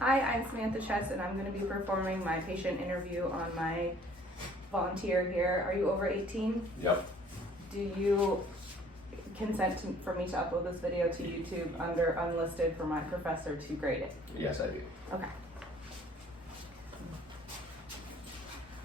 Hi, I'm Samantha Chess, and I'm going to be performing my patient interview on my volunteer here. Are you over 18? Yep. Do you consent for me to upload this video to YouTube under unlisted for my professor to grade it? Yes, I do. Okay.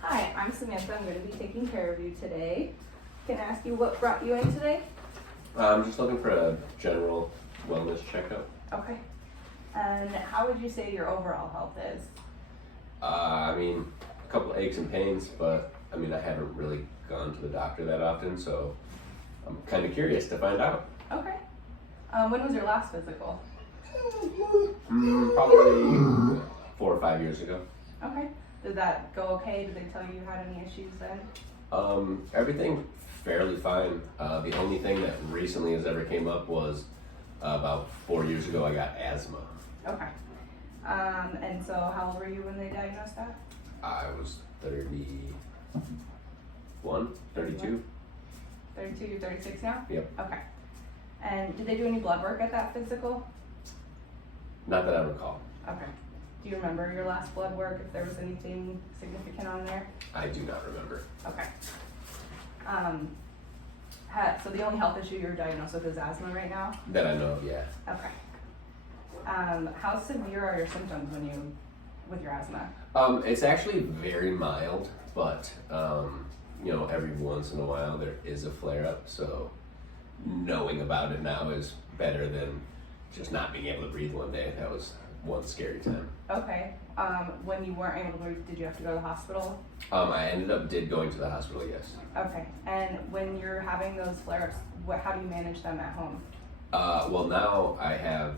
Hi, I'm Samantha. I'm going to be taking care of you today. Can I ask you what brought you in today? I'm just looking for a general wellness checkup. Okay. And how would you say your overall health is? I mean, a couple of aches and pains, but I mean, I haven't really gone to the doctor that often, so I'm kind of curious to find out. Okay. When was your last physical? Probably 4 or 5 years ago. Okay. Did that go okay? Did they tell you you had any issues then? Everything fairly fine. The only thing that recently has ever came up was about 4 years ago I got asthma. Okay. And so how old were you when they diagnosed that? I was 31, 32. 32, you're 36 now? Yep. Okay. And did they do any blood work at that physical? Not that I recall. Okay. Do you remember your last blood work, if there was anything significant on there? I do not remember. Okay. So the only health issue you're diagnosed with is asthma right now? That I know of, yeah. Okay. How severe are your symptoms with your asthma? It's actually very mild, but you know, every once in a while there is a flare-up, so knowing about it now is better than just not being able to breathe one day. That was one scary time. Okay. When you weren't able to breathe, did you have to go to the hospital? I ended up going to the hospital, yes. Okay. And when you're having those flare-ups, how do you manage them at home? Well, now I have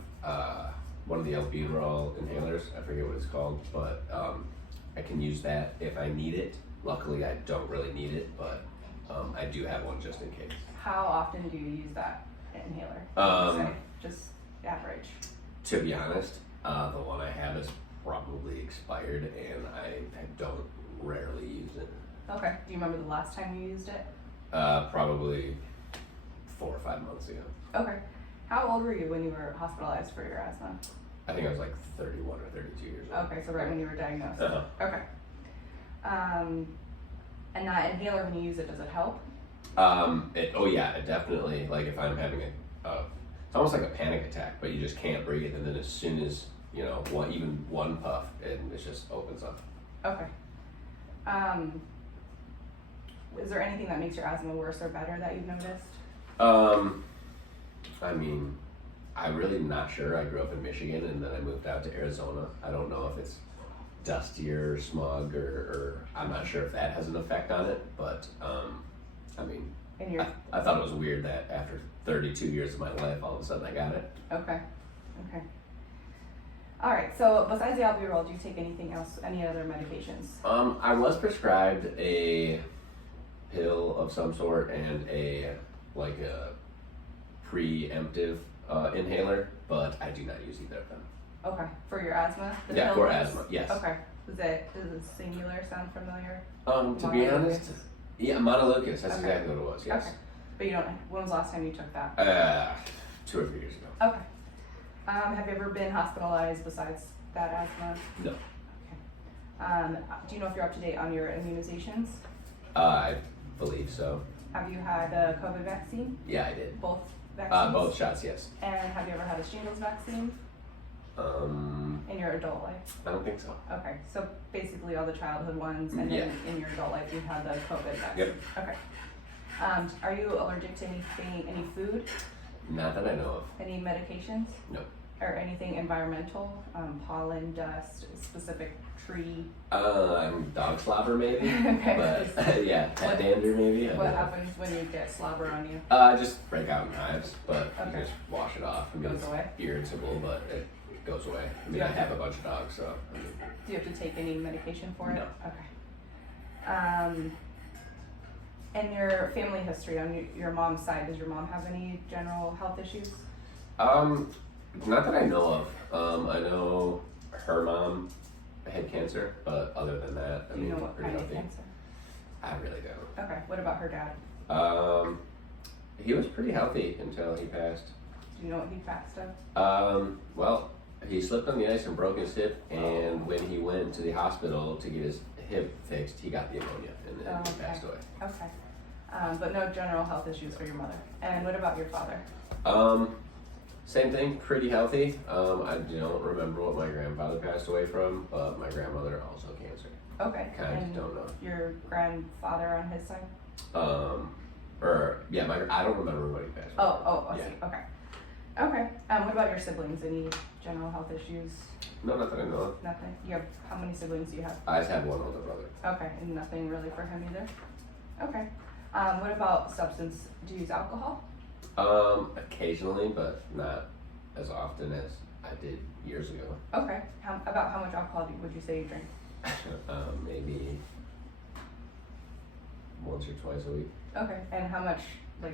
one of the albuterol inhalers. I forget what it's called, but I can use that if I need it. Luckily, I don't really need it, but I do have one just in case. How often do you use that inhaler? Just average. To be honest, the one I have is probably expired, and I don't rarely use it. Okay. Do you remember the last time you used it? Probably 4 or 5 months ago. Okay. How old were you when you were hospitalized for your asthma? I think I was like 31 or 32 years old. Okay, so right when you were diagnosed. Uh-huh. Okay. And that inhaler, when you use it, does it help? Oh yeah, it definitely, like if I'm having it's almost like a panic attack, but you just can't breathe, and then as soon as, you know, even one puff, it just opens up. Okay. Is there anything that makes your asthma worse or better that you've noticed? I mean, I'm really not sure. I grew up in Michigan and then I moved out to Arizona. I don't know if it's dustier or smog or I'm not sure if that has an effect on it, but I mean, I thought it was weird that after 32 years of my life, all of a sudden I got it. Okay. All right, so besides the albuterol, do you take anything else, any other medications? I was prescribed a pill of some sort and a preemptive inhaler, to I do not use either of them. Okay, for your asthma? Yeah, for asthma, yes. Okay, does it singular sound familiar? To be honest, yeah, Montelukast, that's Okay. exactly what it was, yes. Okay, but you don't, when was the last time you took that? 2 or 3 years ago. Okay. Have you ever been hospitalized besides that asthma? No. Okay. Do you know if you're up to date on your immunizations? I believe so. Have you had a COVID vaccine? Yeah, I did. Both vaccines? Both shots, yes. And have you ever had a shingles vaccine in your adult life? I don't think so. Okay, so basically all the childhood ones, and then in your adult life you've had the COVID vaccine. Yep. Okay. Are you allergic to anything, any food? Not that I know of. Any medications? No. Or anything environmental? Pollen, dust, specific tree? Dog slobber maybe. Okay. But yeah, pet dander maybe. What happens when you get slobber on you? Just break out in hives, but Okay. you just wash it off. I mean, Goes away? It's irritable, but it goes away. I mean, I have a bunch of dogs, so. I mean, Do you have to take any medication for it? No. Okay. And your family history on your mom's side, does your mom have any general health issues? Not that I know of. I know her mom had cancer, but other than that, Do you know what kind of cancer? I really don't. Okay. What about her dad? He was pretty healthy until he passed. Do you know what he passed of? Well, he slipped on the ice and broke his hip, and when he went to the hospital to get his hip fixed, he got the pneumonia, and then he passed away. Okay. But no general health issues for your mother. And what about your father? Same thing, pretty healthy. I don't remember what my grandfather passed away from, but my grandmother also cancer. Okay. Kind of don't know. Your grandfather on his side? I don't remember what he passed away. I see. Okay. Okay. What about your siblings? Any general health issues? No, nothing I know of. Nothing. How many siblings do you have? I just have one older brother. Okay, and nothing really for him either? Okay. What about substance? Do you use alcohol? Occasionally, but not as often as I did years ago. Okay. About how much alcohol would you say you drink? Maybe once or twice a week. Okay. And how much, do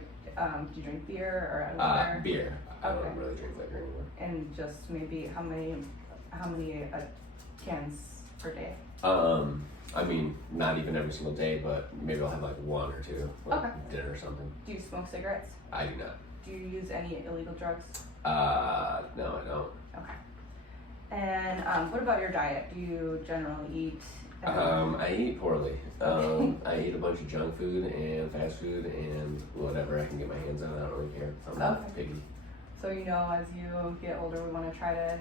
you drink beer or liquor? Beer. I Okay. don't really drink liquor anymore. And just maybe how many cans per day? I mean, not even every single day, but maybe I'll have like one or two, like Okay. dinner or something. Do you smoke cigarettes? I do not. Do you use any illegal drugs? No, I don't. Okay. And what about your diet? Do you generally eat? I eat poorly. Okay. I eat a bunch of junk food and fast food and whatever I can get my hands on. I don't really care. I'm not picky. So as you get older, we want to try to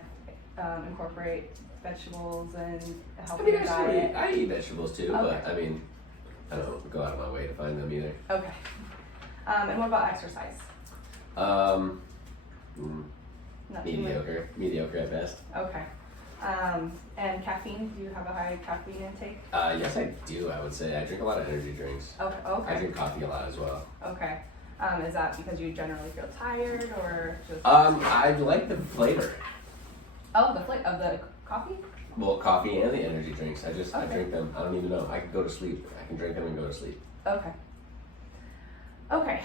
incorporate vegetables and a healthier diet. I eat vegetables too, Okay. but I mean, I don't go out of my way to find them either. Okay. And what about exercise? Nothing Mediocre at best. Okay. And caffeine? Do you have a high caffeine intake? Yes, I do. I would say I drink a lot of energy drinks. Okay. I Okay. drink coffee a lot as well. Okay. Is that because you generally feel tired or just? I like the flavor. Oh, the flavor of the coffee? Well, coffee and the energy drinks. I Okay. drink them. I don't even know. I can go to sleep. I can drink them and go to sleep. Okay. Okay.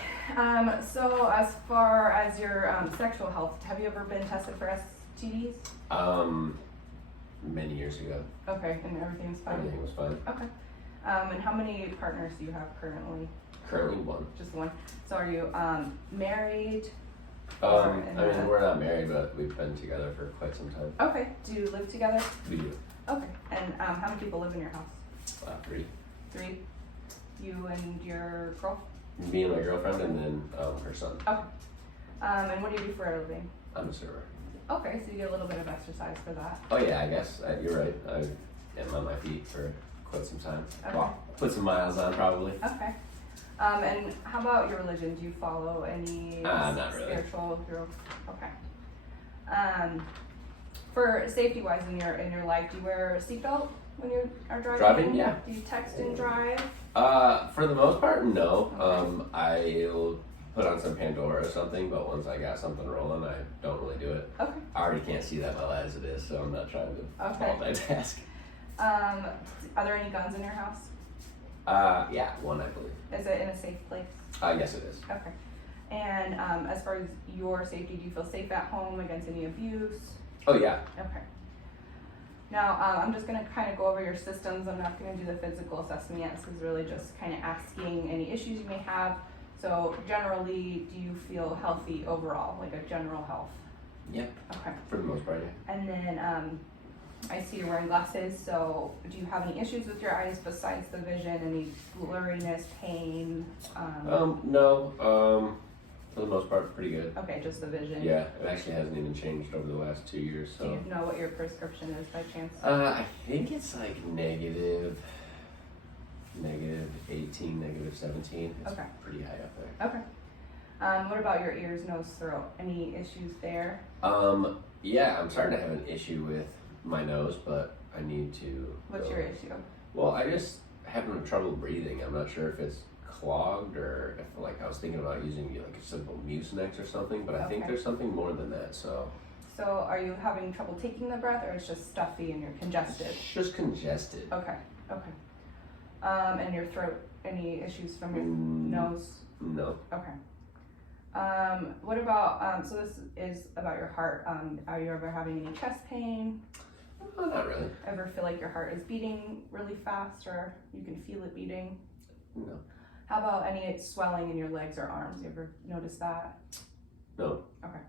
So as far as your sexual health, have you ever been tested for STDs? Many years ago. Okay, and everything's fine? Everything was fine. Okay. And how many partners do you have currently? Currently one. Just one. So are you married? We're not married, but we've been together for quite some time. Okay. Do you live together? We do. Okay. And how many people live in your house? 3. 3? You and your girl? Me and my girlfriend, and then her son. Okay. And what do you do for a living? I'm a server. Okay, so you get a little bit of exercise for that. Oh yeah, I guess you're right. I am on my feet for quite some time. Okay. Well, put some miles on probably. Okay. And how about your religion? Do you follow any Not really. spiritual group? Okay. For safety wise in your life, do you wear a seatbelt when you are driving? Driving, yeah. Do you text and drive? For the most part, no. I'll put on some Pandora or something, but once I got something rolling, I don't really do it. Okay. I already can't see that well as it is, so I'm not trying to multitask. Are there any guns in your house? Yeah, one I believe. Is it in a safe place? Yes it is. Okay. And as far as your safety, do you feel safe at home against any abuse? Oh yeah. Okay. Now, I'm just going to kind of go over your systems. I'm not going to do the physical assessment yet. This is really just kind of asking any issues you may have. So generally, do you feel healthy overall, like a general health? Yep. Okay. For the most part, yeah. And then I see you're wearing glasses, so do you have any issues with your eyes besides the vision, any blurriness, pain? No. For the most part, pretty good. Okay, just the vision. Yeah, it actually hasn't even changed over the last 2 years. So. Do you know what your prescription is by chance? I think it's like negative 18, negative 17. It's Okay. pretty high up there. Okay. What about your ears, nose, throat? Any issues there? Yeah, I'm starting to have an issue with my nose, but I need to. What's your issue? Well, I just having trouble breathing. I'm not sure if it's clogged or if I was thinking about using like a simple Mucinex or something, but I think Okay. there's something more than that. So are you having trouble taking the breath, or it's just stuffy and you're congested? it's just congested. Okay. And your throat, any issues from your nose? No. Okay. What about, so this is about your heart. Are you ever having any chest pain? Oh, not really. Ever feel like your heart is beating really fast, or you can feel it beating? No. How about any swelling in your legs or arms? You ever notice that? No. Okay.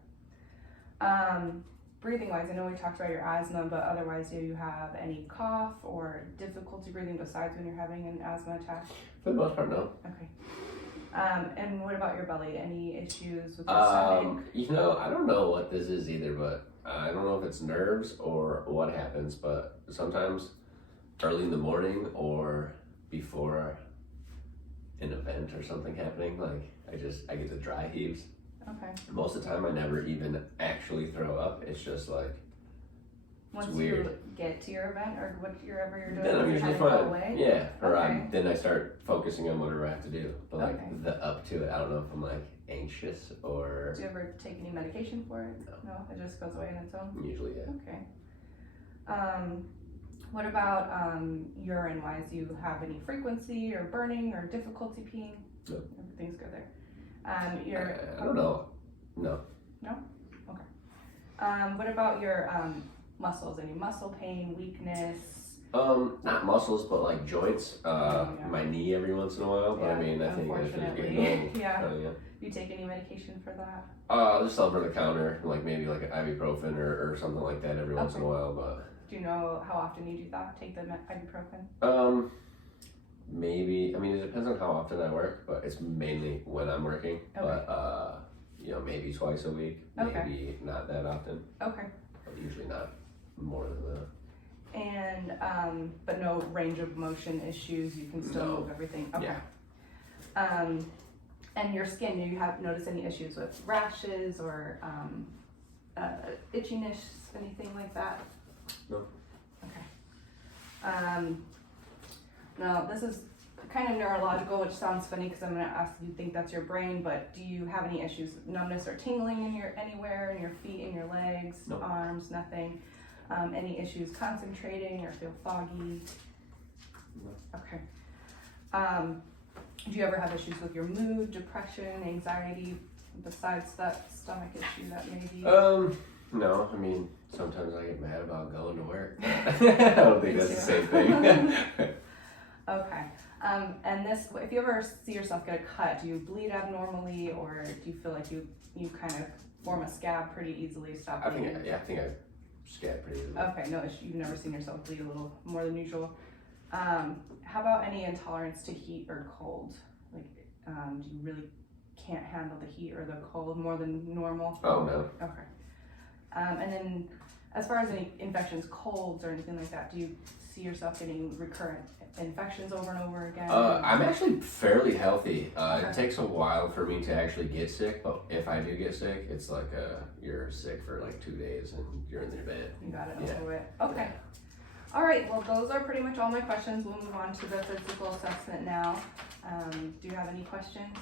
breathing wise, I know we talked about your asthma, but otherwise, do you have any cough or difficulty breathing besides when you're having an asthma attack? For the most part, no. Okay. And what about your belly? Any issues with your stomach? You know, I don't know what this is either, but I don't know if it's nerves or what happens, but sometimes early in the morning or before an event or something happening, like I get the dry heaves. Okay. Most of the time I never even actually throw up. It's just like, Once weird. you get to your event or whatever you're doing, then I'm you usually kind of go fine. away? Yeah. Or Okay. then I start focusing on whatever I have to do. But like Okay. the up to it, I don't know if I'm like anxious or Do you ever take any medication for it? No. No, it just goes away on its own? usually, yeah. Okay. What about urine wise? Do you have any frequency or burning or difficulty peeing? No. Everything's good there. I don't know. No. What about your muscles? Any muscle pain, weakness? Not muscles, but like joints. Yeah. My knee every once in a while. But I Yeah, mean, I think it's just unfortunately. getting old. Yeah. Yeah. Do you take any medication for that? Just over the counter, like maybe like an ibuprofen or something like that every once in a while. But Do you know how often you do that? Take the ibuprofen? maybe. I mean, it depends on how often I work, but it's mainly when I'm working. Okay. But you know, maybe twice a week. Okay. Maybe not that often. Okay. But usually not more than that. And but no range of motion issues. You can still No. move everything. Okay. Yeah. And your skin. Do you have noticed any issues with rashes or itchiness, anything like that? No. Okay. Now this is kind of neurological, which sounds funny because I'm going to ask you think that's your brain, but do you have any issues with numbness or tingling in your anywhere in your feet, in your legs, No. arms, nothing? Any issues concentrating or feel foggy? No. Okay. Do you ever have issues with your mood, depression, anxiety, besides that stomach issue that maybe? No. I mean, sometimes I get mad about going to work. I don't think Me that's the too. same thing. Okay. And this, if you ever see yourself get a cut, do you bleed abnormally, or do you feel like you kind of form a scab pretty easily? Stop I think bleeding? I scab pretty easily. Okay, no issue. You've never seen yourself bleed a little more than usual. How about any intolerance to heat or cold? Like, do you really can't handle the heat or the cold more than normal? Oh no. Okay. And then, as far as any infections, colds or anything like that, do you see yourself getting recurrent infections over and over again? I'm actually fairly healthy. Okay. It takes a while for me to actually get sick, but if I do get sick, it's like you're sick for like 2 days and you're in your bed. You got it Yeah. over with. Okay. All right. Well, those are pretty much all my questions. We'll move on to the physical assessment now. Do you have any questions?